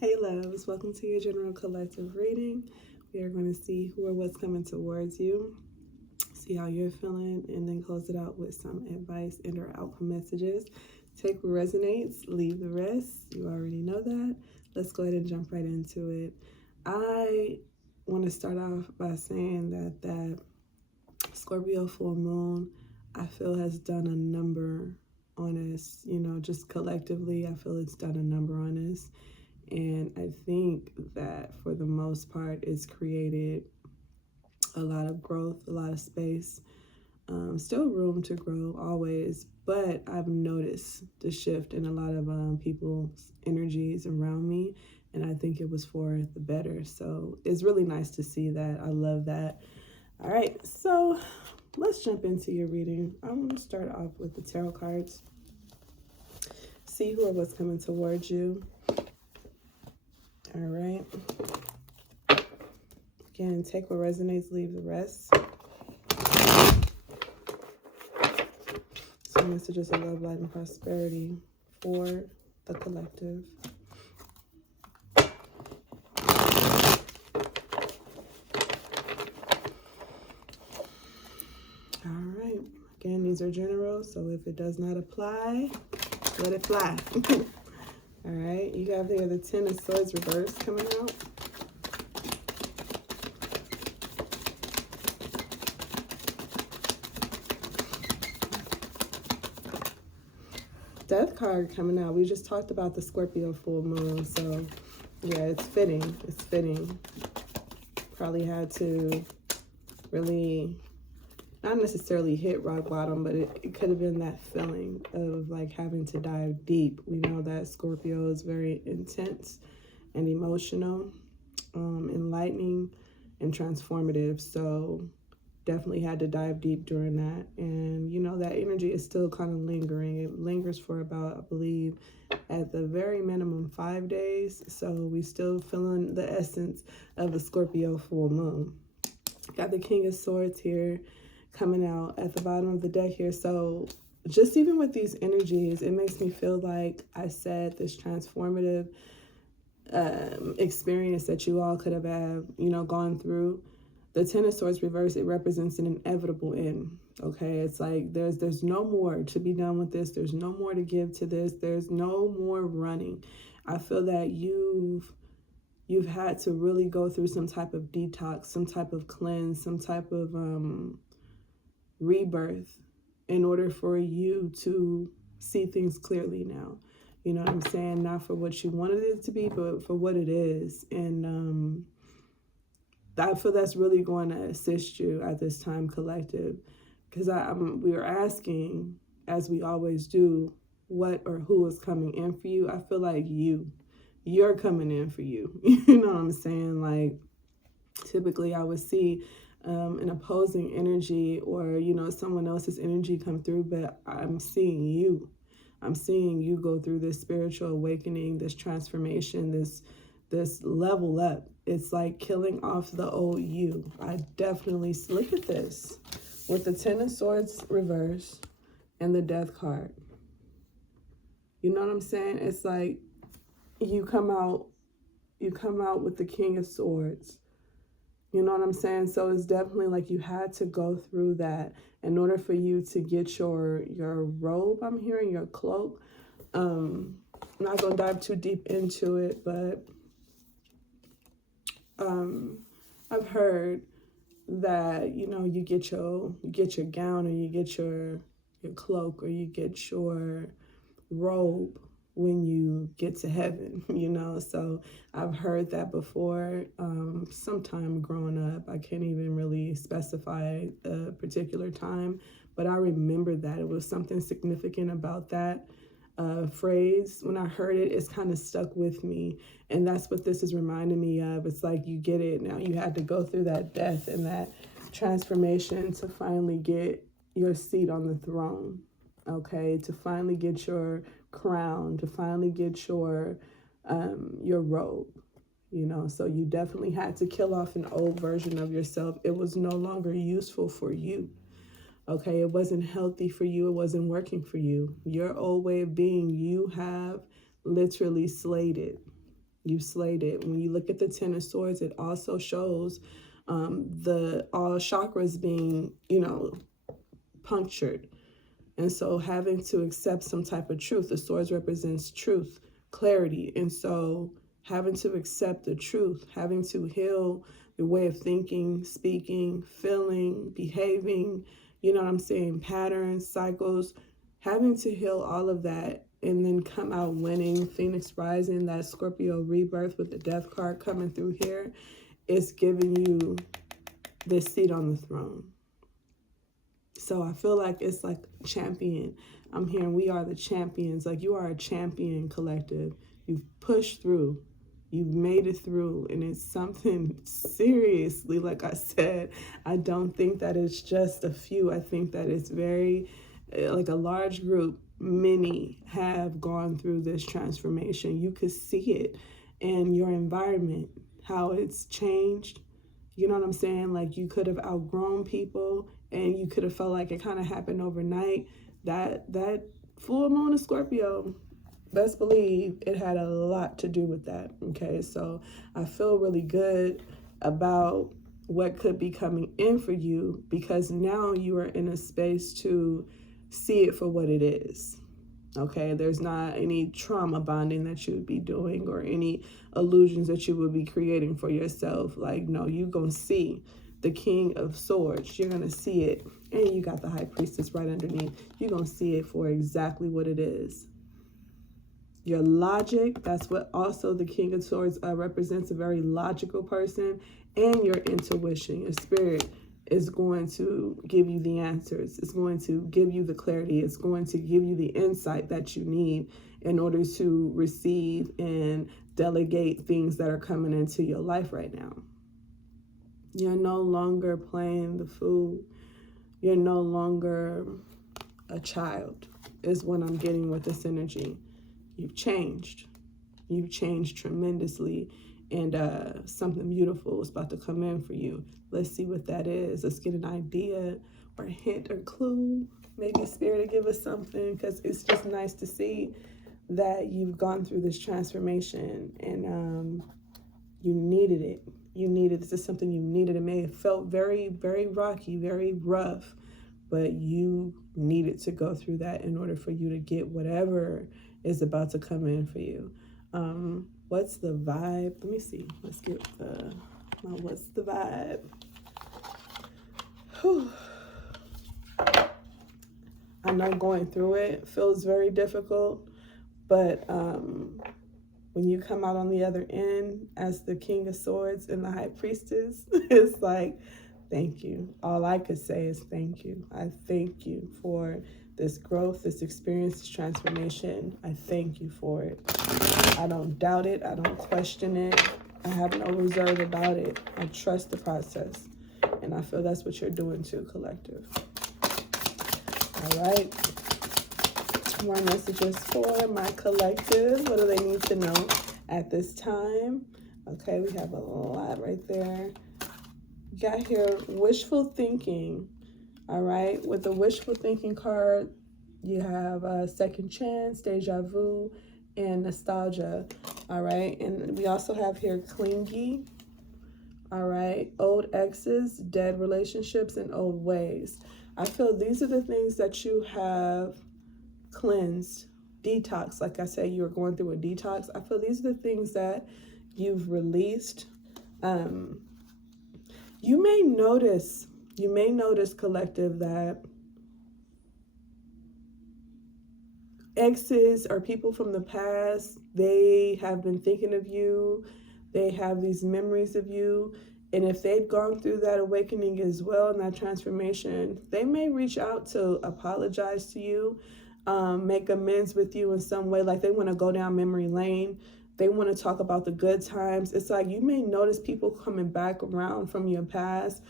Hey loves, welcome to your general collective reading. We are going to see who or what's coming towards you, see how you're feeling, and then close it out with some advice and or outcome messages. Take what resonates, leave the rest. You already know that. Let's go ahead and jump right into it. I want to start off by saying that Scorpio full moon, I feel, has done a number on us, just collectively. I feel it's done a number on us. And I think that for the most part, it's created a lot of growth, a lot of space, still room to grow always. But I've noticed the shift in a lot of people's energies around me. And I think it was for the better. So it's really nice to see that. I love that. All right, so let's jump into your reading. I want to start off with the tarot cards. See who or what's coming towards you. All right. Again, take what resonates, leave the rest. So messages of love, light, and prosperity for the collective. All right. Again, these are general, so if it does not apply, let it fly. All right. You have there the Ten of Swords reverse coming out. Death card coming out. We just talked about the Scorpio full moon, so yeah, it's fitting. It's fitting. Probably had to really, not necessarily hit rock bottom, but it could have been that feeling of like having to dive deep. We know that Scorpio is very intense and emotional, enlightening and transformative. So definitely had to dive deep during that. And that energy is still kind of lingering. It lingers for about, I believe, at the very minimum 5 days. So we still feeling the essence of the Scorpio full moon. Got the King of Swords here coming out at the bottom of the deck here. So just even with these energies, it makes me feel like I said this transformative experience that you all could have gone through. The Ten of Swords reverse, it represents an inevitable end. Okay, it's like there's no more to be done with this. There's no more to give to this. There's no more running. I feel that you've had to really go through some type of detox, some type of cleanse, some type of rebirth in order for you to see things clearly now. You know what I'm saying? Not for what you wanted it to be, but for what it is. And I feel that's really going to assist you at this time, collective, because we are asking, as we always do, what or who is coming in for you. I feel like you're coming in for you. You know what I'm saying? Like, typically I would see an opposing energy or, someone else's energy come through, but I'm seeing you. I'm seeing you go through this spiritual awakening, this transformation, this level up. It's like killing off the old you. I definitely look at this with the Ten of Swords reverse and the Death card. You know what I'm saying? It's like you come out with the King of Swords. You know what I'm saying? So it's definitely like you had to go through that in order for you to get your robe, I'm hearing, your cloak. I'm not going to dive too deep into it, but I've heard that, you get your gown or you get your cloak or you get your robe when you get to heaven, so I've heard that before. Sometime growing up, I can't even really specify a particular time, but I remember that it was something significant about that phrase. When I heard it, it's kind of stuck with me, and that's what this is reminding me of. It's like you get it now. You had to go through that death and that transformation to finally get your seat on the throne, okay, to finally get your crown, to finally get your robe, so you definitely had to kill off an old version of yourself. It was no longer useful for you. Okay, it wasn't healthy for you. It wasn't working for you. Your old way of being, you have literally slayed it. You slayed it. When you look at the Ten of Swords, it also shows the all chakras being, punctured. And so having to accept some type of truth, the swords represents truth, clarity. And so having to accept the truth, having to heal your way of thinking, speaking, feeling, behaving, you know what I'm saying, patterns, cycles, having to heal all of that and then come out winning, Phoenix rising, that Scorpio rebirth with the death card coming through here, is giving you this seat on the throne. So I feel like it's like champion. I'm hearing we are the champions. Like you are a champion collective. You've pushed through. You've made it through. And it's something seriously, like I said, I don't think that it's just a few. I think that it's very, like a large group. Many have gone through this transformation. You could see it in your environment, how it's changed. You know what I'm saying? Like you could have outgrown people and you could have felt like it kind of happened overnight. That full moon of Scorpio, best believe it had a lot to do with that. Okay, so I feel really good about what could be coming in for you because now you are in a space to see it for what it is. Okay, there's not any trauma bonding that you would be doing or any illusions that you would be creating for yourself. Like, no, you're going to see the King of Swords. You're going to see it. And you got the High Priestess right underneath. You're going to see it for exactly what it is. Your logic, that's what also the King of Swords represents, a very logical person. And your intuition, your spirit is going to give you the answers. It's going to give you the clarity. It's going to give you the insight that you need in order to receive and delegate things that are coming into your life right now. You're no longer playing the fool. You're no longer a child, is what I'm getting with this energy. You've changed. You've changed tremendously. And something beautiful is about to come in for you. Let's see what that is. Let's get an idea or a hint or clue. Maybe Spirit will give us something because it's just nice to see that you've gone through this transformation and you needed it. This is something you needed. It may have felt very, very rocky, very rough, but you needed to go through that in order for you to get whatever is about to come in for you. What's the vibe? Let me see. Let's get what's the vibe? Whew. I know going through it feels very difficult, but when you come out on the other end as the King of Swords and the High Priestess, it's like, thank you. All I could say is thank you. I thank you for this growth, this experience, this transformation. I thank you for it. I don't doubt it. I don't question it. I have no reserve about it. I trust the process. And I feel that's what you're doing too, collective. All right. More messages for my collective. What do they need to know at this time? Okay, we have a lot right there. We got here wishful thinking. All right, with the wishful thinking card, you have a second chance, deja vu, and nostalgia. All right, and we also have here clingy. All right, old exes, dead relationships, and old ways. I feel these are the things that you have cleansed, detox. Like I said, you were going through a detox. I feel these are the things that you've released. You may notice, collective, that exes or people from the past, they have been thinking of you. They have these memories of you. And if they've gone through that awakening as well and that transformation, they may reach out to apologize to you, make amends with you in some way. Like they want to go down memory lane. They want to talk about the good times. It's like you may notice people coming back around from your past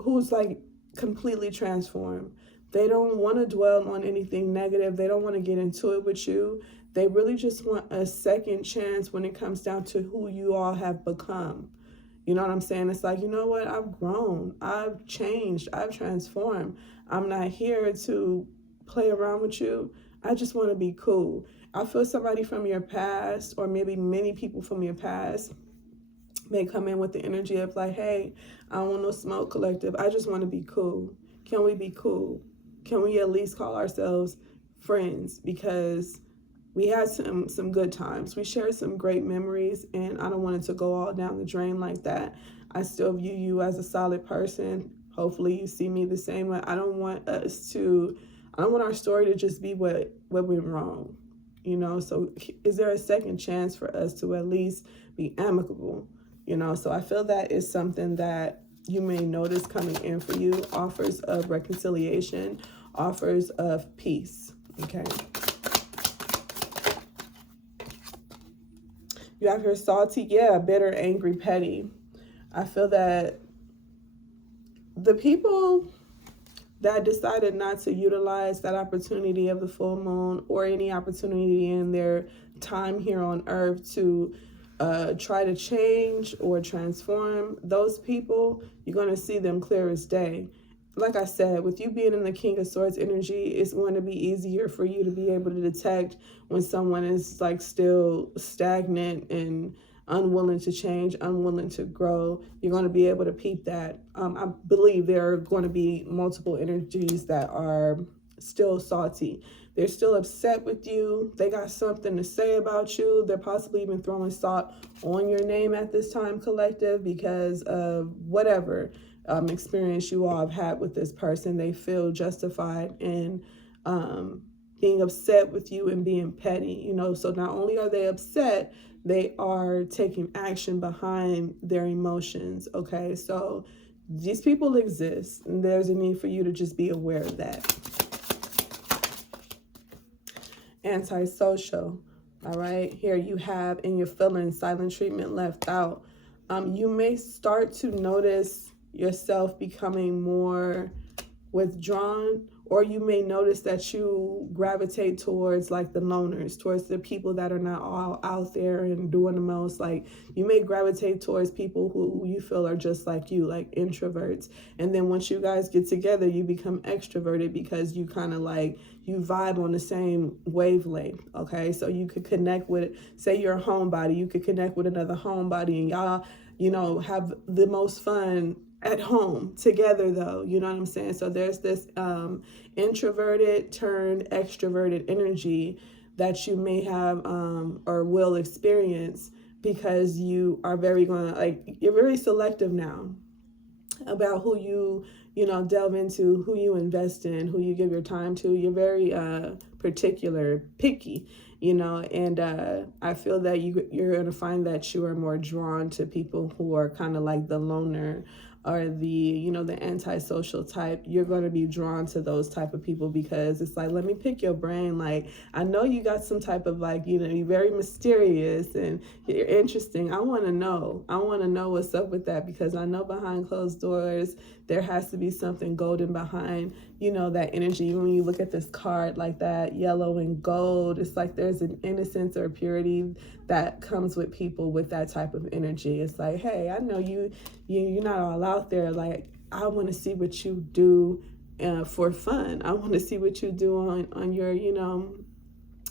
who's like completely transformed. They don't want to dwell on anything negative. They don't want to get into it with you. They really just want a second chance when it comes down to who you all have become. You know what I'm saying? It's like, you know what? I've grown. I've changed. I've transformed. I'm not here to play around with you. I just want to be cool. I feel somebody from your past, or maybe many people from your past, may come in with the energy of like, hey, I don't want no smoke, collective. I just want to be cool. Can we be cool? Can we at least call ourselves friends? Because we had some good times. We shared some great memories, and I don't want it to go all down the drain like that. I still view you as a solid person. Hopefully you see me the same way. I don't want our story to just be what went wrong. You know, so is there a second chance for us to at least be amicable? You know, so I feel that is something that you may notice coming in for you. Offers of reconciliation, offers of peace. Okay. You have here salty, bitter, angry, petty. I feel that the people that decided not to utilize that opportunity of the full moon or any opportunity in their time here on earth to try to change or transform, those people, you're going to see them clear as day. Like I said, with you being in the King of Swords energy, it's going to be easier for you to be able to detect when someone is like still stagnant and unwilling to change, unwilling to grow. You're going to be able to peep that. I believe there are going to be multiple energies that are still salty. They're still upset with you. They got something to say about you. They're possibly even throwing salt on your name at this time, collective, because of whatever experience you all have had with this person. They feel justified in being upset with you and being petty. You know, so not only are they upset, they are taking action behind their emotions. Okay, so these people exist, and there's a need for you to just be aware of that. Antisocial. All right, here you have in your feelings, silent treatment left out. You may start to notice yourself becoming more withdrawn, or you may notice that you gravitate towards like the loners, towards the people that are not all out there and doing the most. Like you may gravitate towards people who you feel are just like you, like introverts. And then once you guys get together, you become extroverted because you kind of like, you vibe on the same wavelength. Okay, so you could connect with, say you're a homebody, you could connect with another homebody, and y'all, you know, have the most fun at home together, though. You know what I'm saying? So there's this introverted turned extroverted energy that you may have or will experience, because you are you're very selective now about who you know, delve into, who you invest in, who you give your time to. You're very particular, picky, you know, and I feel that you're going to find that you are more drawn to people who are kind of like the loner, or the, you know, the antisocial type. You're going to be drawn to those type of people because it's like, let me pick your brain. Like, I know you got some type of like, you know, you're very mysterious and you're interesting. I want to know what's up with that, because I know behind closed doors, there has to be something golden behind, you know, that energy. When you look at this card like that, yellow and gold, it's like there's an innocence or purity that comes with people with that type of energy. It's like, hey, I know you're not all out there. Like, I want to see what you do for fun. I want to see what you do on your, you know,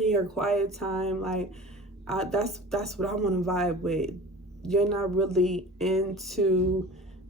in your quiet time. Like, that's what I want to vibe with. You're not really into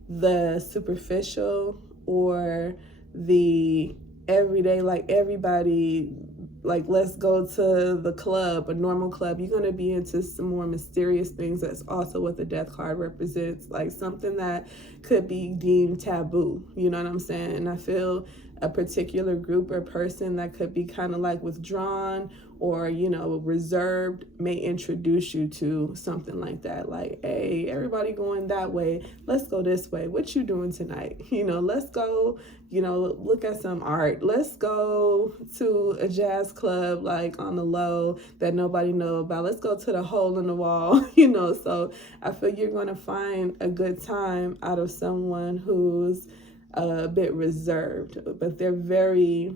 the superficial or the everyday, like everybody, like let's go to the club, a normal club. You're going to be into some more mysterious things. That's also what the death card represents, like something that could be deemed taboo. You know what I'm saying? And I feel a particular group or person that could be kind of like withdrawn or, you know, reserved may introduce you to something like that. Like, hey, everybody going that way, let's go this way. What you doing tonight? You know, let's go, you know, look at some art. Let's go to a jazz club, like on the low that nobody know about. Let's go to the hole in the wall, you know. So I feel you're going to find a good time out of someone who's a bit reserved, but they're very,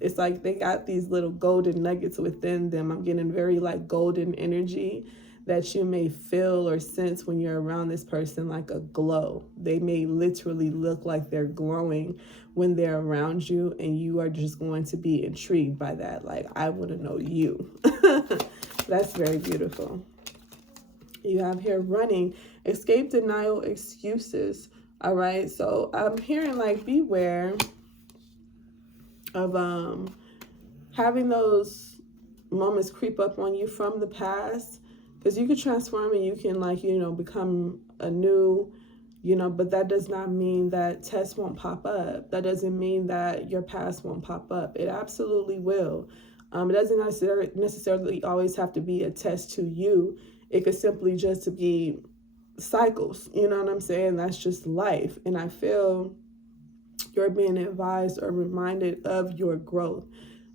it's like they got these little golden nuggets within them. I'm getting very like golden energy that you may feel or sense when you're around this person, like a glow. They may literally look like they're glowing when they're around you, and you are just going to be intrigued by that. Like, I want to know you. That's very beautiful. You have here running, escape, denial, excuses. All right. So I'm hearing like beware of having those moments creep up on you from the past, because you could transform and you can, like, become a new, but that does not mean that tests won't pop up. That doesn't mean that your past won't pop up. It absolutely will. It doesn't necessarily always have to be a test to you. It could simply just to be cycles. You know what I'm saying? That's just life. And I feel you're being advised or reminded of your growth.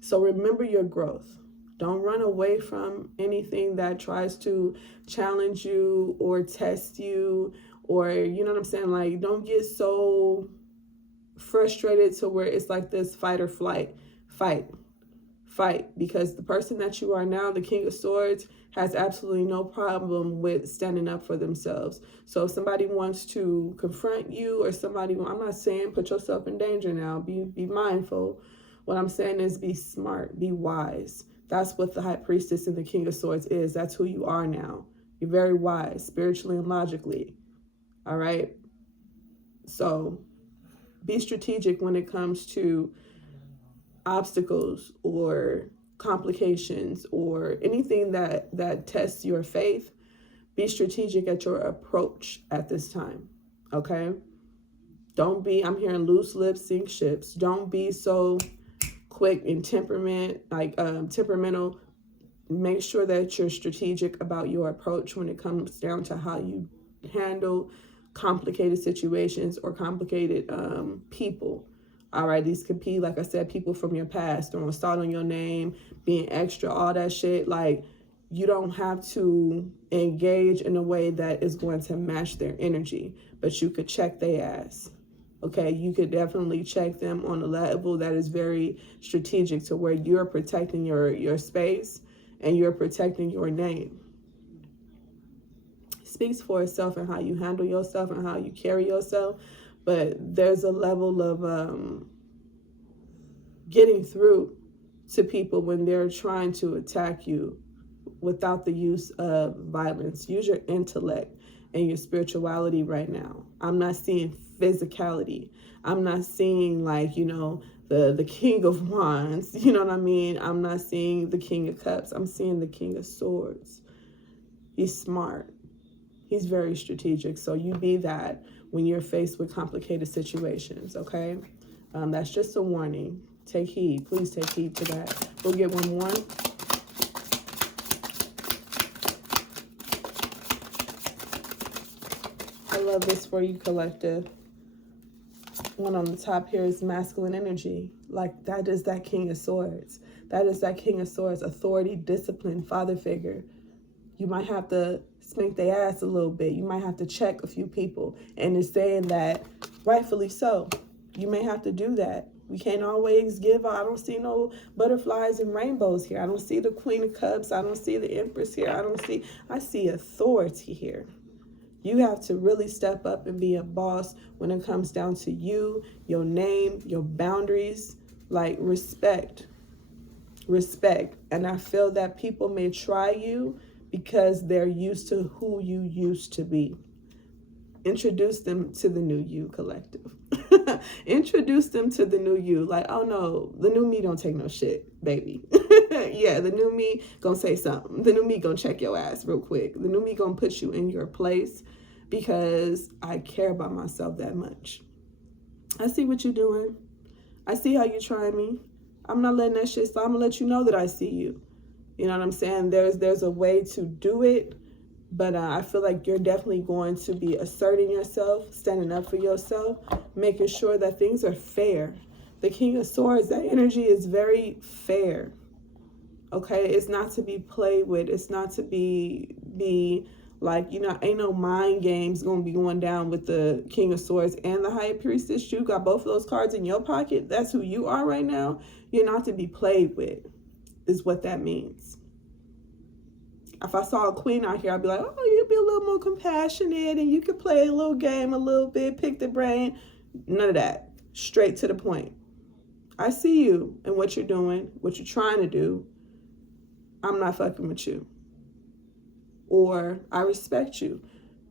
So remember your growth. Don't run away from anything that tries to challenge you or test you, or, you know what I'm saying? Like, don't get so frustrated to where it's like this fight or flight. Fight, because the person that you are now, the King of Swords, has absolutely no problem with standing up for themselves. So if somebody wants to confront you, or I'm not saying put yourself in danger now, be mindful. What I'm saying is be smart, be wise. That's what the High Priestess and the King of Swords is. That's who you are now. You're very wise, spiritually and logically. All right? So be strategic when it comes to obstacles or complications or anything that tests your faith. Be strategic at your approach at this time. Okay? Don't be, I'm hearing loose lips sink ships. Don't be so quick and temperamental. Make sure that you're strategic about your approach when it comes down to how you handle complicated situations or complicated people. All right, these could be, like I said, people from your past, throwing salt on your name, being extra, all that shit. Like, you don't have to engage in a way that is going to match their energy, but you could check their ass. Okay, you could definitely check them on a level that is very strategic, to where you're protecting your space and you're protecting your name. Speaks for itself and how you handle yourself and how you carry yourself. But there's a level of getting through to people when they're trying to attack you without the use of violence. Use your intellect and your spirituality right now. I'm not seeing physicality. I'm not seeing, like, the King of Wands. You know what I mean? I'm not seeing the King of Cups. I'm seeing the King of Swords. He's smart. He's very strategic. So you be that when you're faced with complicated situations, okay? That's just a warning. Take heed. Please take heed to that. We'll get one more. I love this for you, collective. One on the top here is masculine energy. Like, that is that King of Swords. That is that King of Swords. Authority, discipline, father figure. You might have to spank their ass a little bit. You might have to check a few people. And it's saying that rightfully so. You may have to do that. We can't always give. I don't see no butterflies and rainbows here. I don't see the Queen of Cups. I don't see the Empress here. I see authority here. You have to really step up and be a boss when it comes down to you, your name, your boundaries. Like, respect. And I feel that people may try you because they're used to who you used to be. Introduce them to the new you, collective. Introduce them to the new you. Like, oh no, the new me don't take no shit, baby. Yeah, the new me gonna say something. The new me gonna check your ass real quick. The new me gonna put you in your place because I care about myself that much. I see what you're doing. I see how you're trying me. I'm not letting that shit stop. I'm gonna let you know that I see you. You know what I'm saying? There's a way to do it, but I feel like you're definitely going to be asserting yourself, standing up for yourself, making sure that things are fair. The King of Swords, that energy is very fair. Okay? It's not to be played with. It's not to be like, ain't no mind games going to be going down with the King of Swords and the High Priestess. You got both of those cards in your pocket. That's who you are right now. You're not to be played with, is what that means. If I saw a queen out here, I'd be like, oh, you'd be a little more compassionate and you could play a little game a little bit, pick the brain. None of that. Straight to the point. I see you and what you're doing, what you're trying to do. I'm not fucking with you. Or I respect you.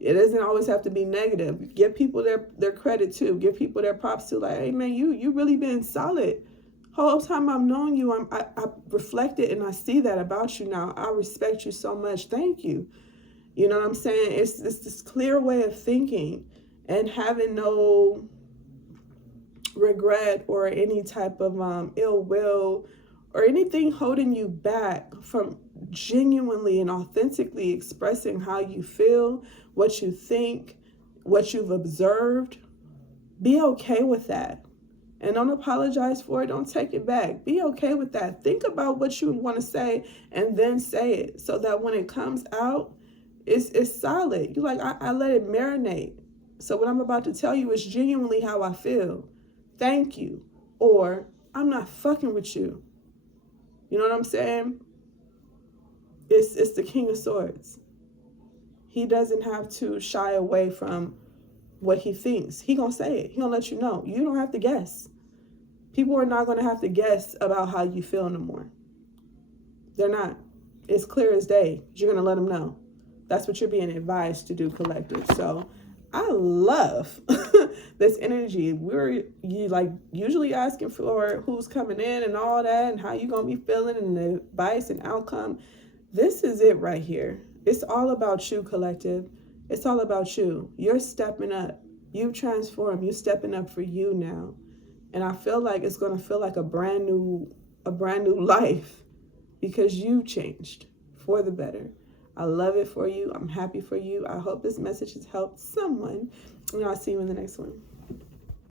It doesn't always have to be negative. Give people their credit too. Give people their props too. Like, hey man, you really been solid. Whole time I've known you, I reflected and I see that about you now. I respect you so much. Thank you. You know what I'm saying? It's this clear way of thinking and having no regret or any type of ill will or anything holding you back from genuinely and authentically expressing how you feel, what you think, what you've observed. Be okay with that. And don't apologize for it. Don't take it back. Be okay with that. Think about what you want to say and then say it so that when it comes out, it's solid. You're like, I let it marinate. So what I'm about to tell you is genuinely how I feel. Thank you. Or I'm not fucking with you. You know what I'm saying? It's the King of Swords. He doesn't have to shy away from what he thinks. He gonna say it. He gonna let you know. You don't have to guess. People are not gonna have to guess about how you feel no more. They're not. It's clear as day. You're gonna let them know. That's what you're being advised to do, collective. So I love this energy. We're usually asking for who's coming in and all that and how you gonna be feeling and the advice and outcome. This is it right here. It's all about you, collective. It's all about you. You're stepping up. You've transformed. You're stepping up for you now. And I feel like it's gonna feel like a brand new life because you changed for the better. I love it for you. I'm happy for you. I hope this message has helped someone. And I'll see you in the next one.